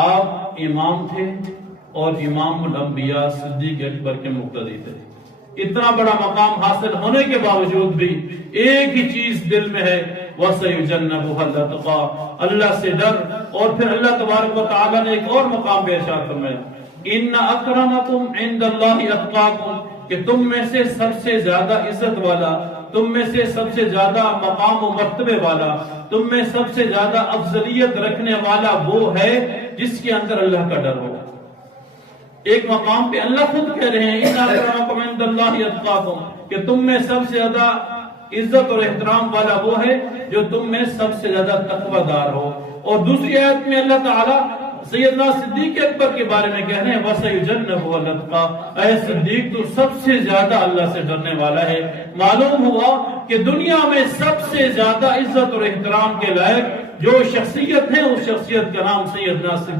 آپ امام تھے اور امام الانبیاء صدیق اکبر کے مقتدی تھے۔ اتنا بڑا مقام حاصل ہونے کے باوجود بھی ایک ہی چیز دل میں ہے، وَسَيُجَنَّبُهَا الْأَتْقَى، اللہ سے ڈر۔ اور پھر اللہ تبارک و تعالیٰ نے ایک اور مقام پہ ارشاد فرمایا، إِنَّ أَكْرَمَكُمْ عِنْدَ اللَّهِ أَتْقَاكُمْ، کہ تم میں سے سب سے زیادہ عزت والا، تم میں سے سب سے زیادہ مقام و مرتبے والا، تم میں سب سے زیادہ افضلیت رکھنے والا وہ ہے جس کے اندر اللہ کا ڈر ہو۔ ایک مقام پہ اللہ خود کہہ رہے ہیں اِنَّ أَكْرَمَكُمْ عِنْدَ اللَّهِ أَتْقَاكُمْ، کہ تم میں سب سے زیادہ عزت اور احترام والا وہ ہے جو تم میں سب سے زیادہ تقوی دار ہو۔ اور دوسری آیت میں اللہ تعالیٰ سیدنا صدیق اکبر کے بارے میں کہہ رہے ہیں وَسَيُجَنَّبُهَا الْأَتْقَى، اے صدیق تو سب سے زیادہ اللہ سے ڈرنے والا ہے۔ معلوم ہوا کہ دنیا میں سب سے زیادہ عزت اور احترام کے لائق جو شخصیت ہے اس شخصیت کا نام سیدنا صدیق